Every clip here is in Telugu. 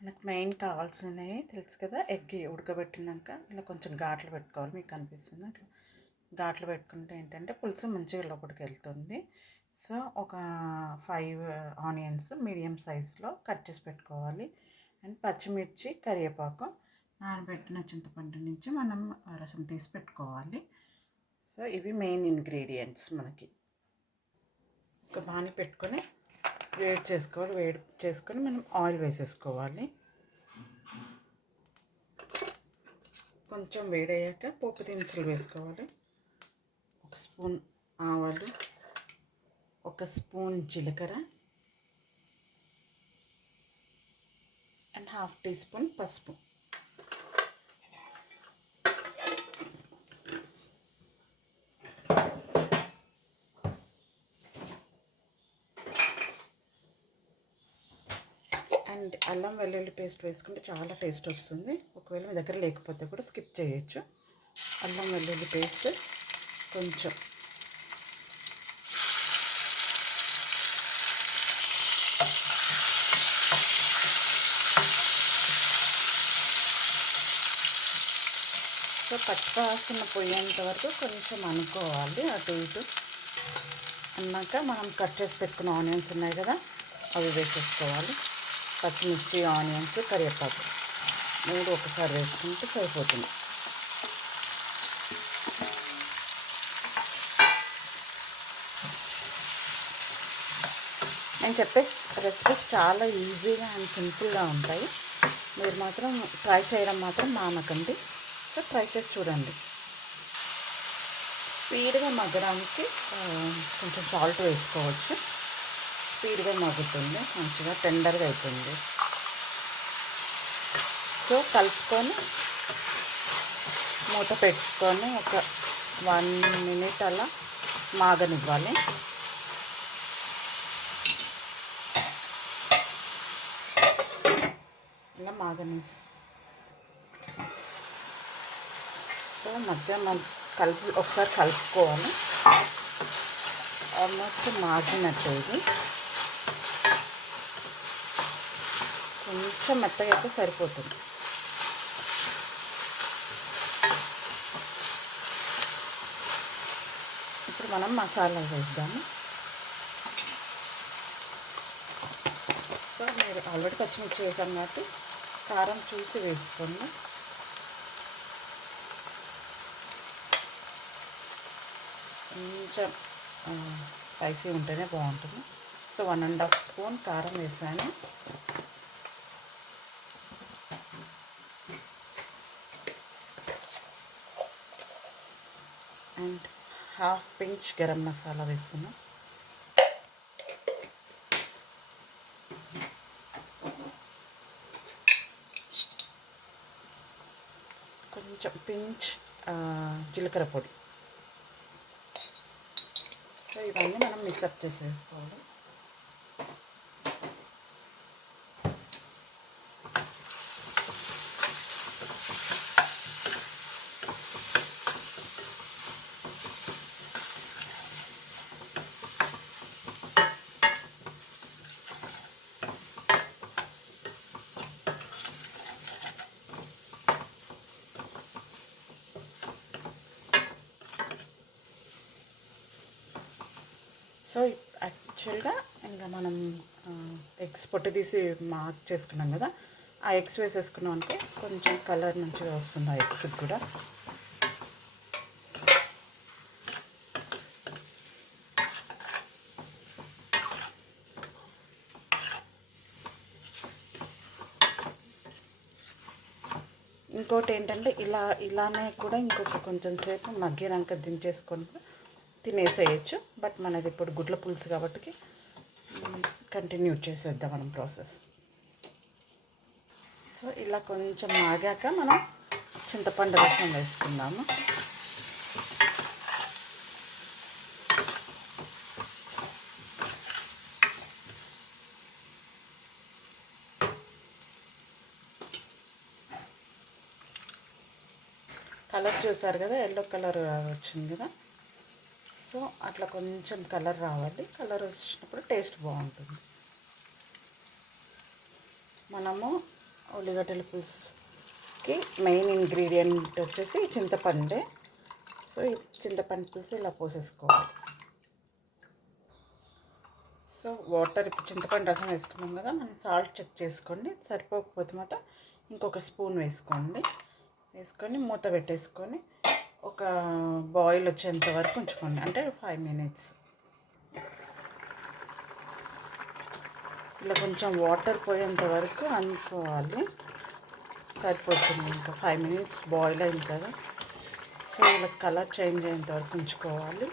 మనకు మెయిన్ కావాల్సినవి తెలుసు కదా ఎగ్ ఉడకబెట్టినాక ఇలా కొంచెం ఘాట్లు పెట్టుకోవాలి మీకు కనిపిస్తుంది అట్లా ఘాట్లు పెట్టుకుంటే ఏంటంటే పులుసు మంచిగా లోపలికి వెళ్తుంది. సో ఒక ఫైవ్ ఆనియన్స్ మీడియం సైజులో కట్ చేసి పెట్టుకోవాలి. అండ్ పచ్చిమిర్చి కరివేపాకు నానబెట్టిన చింతపండు నుంచి మనం రసం తీసి పెట్టుకోవాలి. సో ఇవి మెయిన్ ఇంగ్రీడియంట్స్ మనకి. ఒక బాణి పెట్టుకొని వేడి చేసుకోవాలి వేడి చేసుకొని మనం ఆయిల్ వేసేసుకోవాలి. కొంచెం వేడయ్యాక పోపు దినుసులు వేసుకోవాలి. ఒక స్పూన్ ఆవాలు ఒక స్పూన్ జీలకర్ర అండ్ హాఫ్ టీ స్పూన్ పసుపు. అండ్ అల్లం వెల్లుల్లి పేస్ట్ వేసుకుంటే చాలా టేస్ట్ వస్తుంది. ఒకవేళ మీ దగ్గర లేకపోతే కూడా స్కిప్ చేయొచ్చు. అల్లం వెల్లుల్లి పేస్ట్ కొంచెం. సో పచ్చివాసన పోయేంత వరకు కొంచెం అనుకోవాలి. అటు ఇటు అన్నాక మనం కట్ చేసి పెట్టుకున్న ఆనియన్స్ ఉన్నాయి కదా అవి వేసేసుకోవాలి. పచ్చిమిర్చి ఆనియన్స్ కరివేపాకు. మూడు ఒకసారి వేసుకుంటే సరిపోతుంది. నేను చెప్పే రెసిపీస్ చాలా ఈజీగా అండ్ సింపుల్గా ఉంటాయి. మీరు మాత్రం ట్రై చేయడం మాత్రం మానకండి. సో ట్రై చేసి చూడండి. స్పీడ్గా మగ్గడానికి కొంచెం సాల్ట్ వేసుకోవచ్చు. స్పీడ్గా మగ్గుతుంది. మంచిగా టెండర్గా అవుతుంది సో కలుపుకొని మూత పెట్టుకొని ఒక వన్ మినిట్ అలా మాగనివ్వాలి. ఇలా మాగని సో మధ్య మన కలుపు ఒకసారి కలుపుకోవాలి. ఆల్మోస్ట్ మాగినట్టు ఇది. కొంచెం మెత్తగా అయితే సరిపోతుంది. ఇప్పుడు మనం మసాలా వేద్దాము. సో మీరు ఆల్రెడీ పచ్చిమిర్చి వేసాం కాబట్టి కారం చూసి వేసుకోండి. కొంచెం స్పైసీ ఉంటేనే బాగుంటుంది. So one and half spoon కారం వేసాను. And half pinch garam masala వేస్తున్నాం. కొంచెం పించ్ జీలకర్ర పొడి. సో ఇవన్నీ మనం మిక్సప్ చేసేసుకోవాలి. సో యాక్చువల్గా ఇంకా మనం ఎగ్స్ పొట్టు తీసి మార్క్ చేసుకున్నాం కదా ఆ ఎగ్స్ వేసేసుకున్నాం అంటే కొంచెం కలర్ మంచిగా వస్తుంది ఆ ఎగ్స్కి కూడా. ఇంకోటి ఏంటంటే ఇలా ఇలానే కూడా ఇంకొక కొంచెం సేపు మగ్గినాక దించేసుకొని తినేసేయచ్చు బట్ మనది ఇప్పుడు గుడ్ల పులుసు కాబట్టి కంటిన్యూ చేసేద్దాం మనం ప్రాసెస్. సో ఇలా కొంచెం ఆగాక మనం చింతపండు రసం వేసుకుందాము. కలర్ చూసారు కదా ఎల్లో కలర్ వచ్చింది కదా? సో అట్లా కొంచెం కలర్ రావాలి. కలర్ వచ్చినప్పుడు టేస్ట్ బాగుంటుంది. మనము ఉల్లిగడ్డల పులుసుకి మెయిన్ ఇంగ్రీడియంట్ వచ్చేసి చింతపండే. సో ఈ చింతపండు పులుసు ఇలా పోసేసుకోవాలి. సో వాటర్ ఇప్పుడు చింతపండు రసం వేసుకున్నాం కదా మనం సాల్ట్ చెక్ చేసుకోండి. సరిపోకపోతే మాత్రం ఇంకొక స్పూన్ వేసుకోండి. వేసుకొని మూత పెట్టేసుకొని ఒక బాయిల్ వచ్చేంత వరకు ఉంచుకోండి. అంటే ఫైవ్ మినిట్స్ ఇలా కొంచెం వాటర్ పోయేంత వరకు అనుకోవాలి సరిపోతుంది. ఇంకా ఫైవ్ మినిట్స్ బాయిల్ అయింది కదా. సో ఇలా కలర్ చేంజ్ అయ్యేంత వరకు ఉంచుకోవాలి.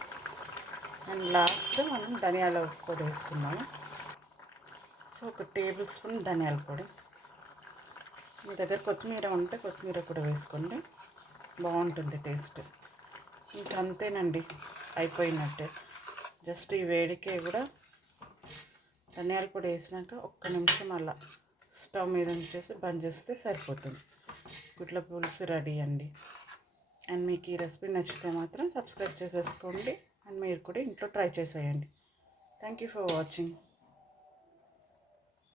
అండ్ లాస్ట్ మనం ధనియాల పొడి వేసుకున్నాము సో ఒక టేబుల్ స్పూన్ ధనియాల పొడి. మీ దగ్గర కొత్తిమీర ఉంటే కొత్తిమీర కూడా వేసుకోండి. బాగుంటుంది టేస్ట్. ఇంకా అంతేనండి అయిపోయినట్టే. జస్ట్ ఈ వేడికే కూడా ధనియాల పొడి వేసినాక ఒక్క నిమిషం అలా స్టవ్ మీద ఉంచేసి బంద్ చేస్తే సరిపోతుంది. గుడ్ల పులుసు రెడీ అండి. అండ్ మీకు ఈ రెసిపీ నచ్చితే మాత్రం సబ్స్క్రైబ్ చేసేసుకోండి. అండ్ మీరు కూడా ఇంట్లో ట్రై చేసేయండి. Thank you for watching.